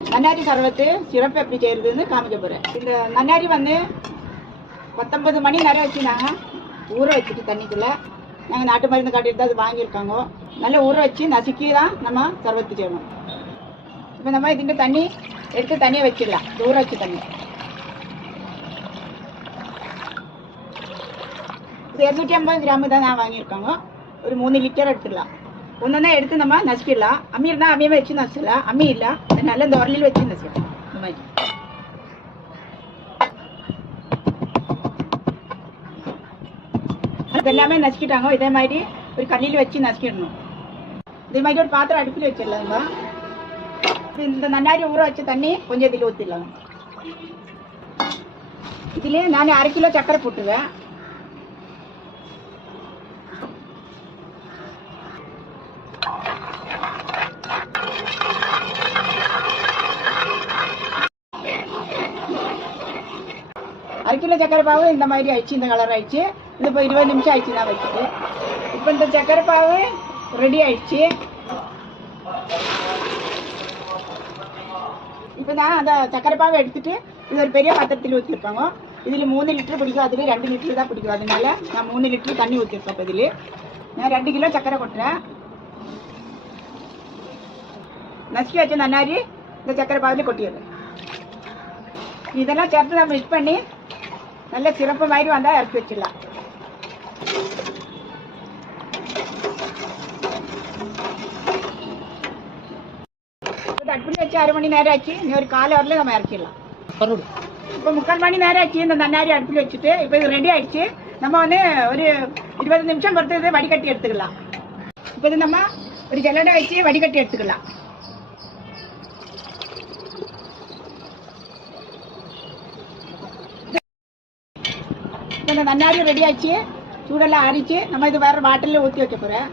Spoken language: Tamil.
நன்னாரி சர்பத்து சிறப்பு எப்படி செய்யறதுன்னு காமிக்க போறேன். இந்த நன்னாரி வந்து 19 மணி நேரம் வச்சு நாங்கள் ஊற வச்சுட்டு தண்ணிக்குள்ள நாங்கள் நாட்டு மருந்து கட்டிட்டு அது வாங்கியிருக்காங்க. நல்லா ஊற வச்சு நசுக்கி தான் நம்ம சர்பத்து செய்யணும். இப்போ நம்ம இதுக்கு தண்ணி எடுத்து தண்ணியை வச்சிடலாம். ஊற வச்சு தண்ணி இது 250 கிராம் தான் நான் வாங்கியிருக்காங்க. ஒரு 3 லிட்டர் எடுத்துடலாம். ஒன்றா எடுத்து நம்ம நசுக்கிடலாம். அம்மி இருந்தால் அம்மியை வச்சு நசுக்கலாம். அம்மி இல்லை அதனால இந்த உரலில் வச்சு நசுக்கலாம். இந்த மாதிரி அது எல்லாமே நசுக்கிட்டாங்க. இதே மாதிரி ஒரு கல்லில் வச்சு நசுக்கிடணும். இதே மாதிரி ஒரு பாத்திரம் அடுப்பில் வச்சிடலாங்க. இந்த நன்னாரி ஊற வச்ச தண்ணி கொஞ்சம் இதில் ஊற்றிடலாம். இதுலேயே நான் 1/2 கிலோ சர்க்கரை போட்டுருவேன். அரை கிலோ சர்க்கரை பாவு இந்த மாதிரி ஆயிடுச்சு. இந்த கலர் ஆயிடுச்சு. இது இப்போ 20 நிமிஷம் ஆயிடுச்சு நான் வச்சுட்டு. இப்போ இந்த சர்க்கரை பாவு ரெடி ஆயிடுச்சு. இப்போ நான் அந்த சர்க்கரை பாவை எடுத்துட்டு இது ஒரு பெரிய பாத்திரத்தில் ஊற்றிருப்பாங்க. இதில் 3 லிட்டர் பிடிக்கும். அதில் 2 லிட்டர் தான் பிடிக்கும். அதனால நான் 3 லிட்டர் தண்ணி ஊற்றிருப்பேன். இப்போ இதில் நான் 2 கிலோ சர்க்கரை கொட்டுறேன். நசுக்கி வச்ச நன்னாரி இந்த சர்க்கரை பாவிலே கொட்டிடுறேன். இதெல்லாம் சேர்த்து நம்ம மிக்ஸ் பண்ணி நல்ல சிறப்பு மாதிரி வந்தால் இறக்கி வச்சிடலாம். அடுப்பில் வச்சு 1/2 மணி நேரம் ஆச்சு. இன்னும் ஒரு 1/4 ஹவரில் நம்ம இறக்கிடலாம். இப்போ 3/4 மணி நேரம் ஆச்சு. இந்த நன்னாரி அடுப்பில் வச்சுட்டு இப்போ இது ரெடி ஆயிடுச்சு. நம்ம வந்து ஒரு 20 நிமிஷம் பொறுத்து இது வடிகட்டி எடுத்துக்கலாம். இப்போ இது நம்ம ஒரு ஜல்லடை வச்சு வடிகட்டி எடுத்துக்கலாம். இந்த நன்னாரி ரெடி ஆச்சு. சூடெல்லாம் ஆறிச்சு. நம்ம இது வேற பாட்டிலில் ஊற்றி வைக்க போகிறேன்.